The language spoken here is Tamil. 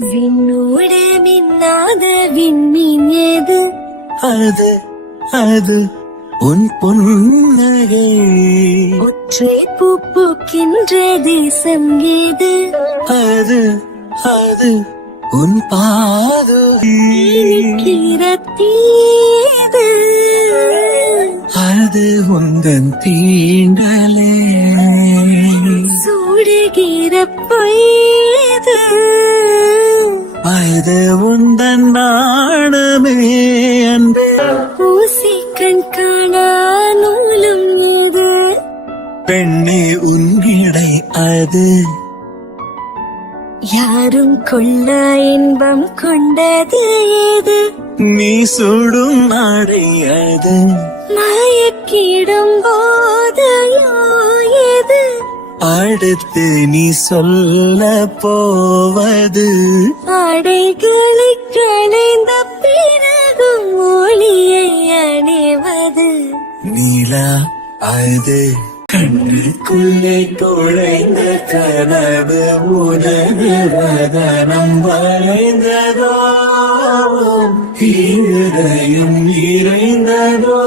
விண்ணோட மின்னாத விண்மீன் ஏது? அது உன் புன்னகை. ஒற்றை பூ பூக்கின்ற தேசம் ஏது? அது உன் பாதை. கிரத்தீது அது உந்தன் தீண்டலே. சூடுகிற பொய்து அது உந்தன் நாணமே அன்பே. ஊசி கண் காணா நூலும் ஏது? பெண்ணே உன்னிடை அது. யாரும் கொள்ள இன்பம் கொண்டது ஏது? நீ சுடும் நாடை அது. மயக்கிடும் போதையோ ஏது? அடுத்து நீ சொல்ல போவது. ஆடைகளை களைந்த பிறகும் ஒளியை அணிவது. நீலா அது கண்ணுக்குள்ளே தொலைந்த கனவு உனது வதனம் வளைந்ததோ இருதயம் நிறைந்ததோ.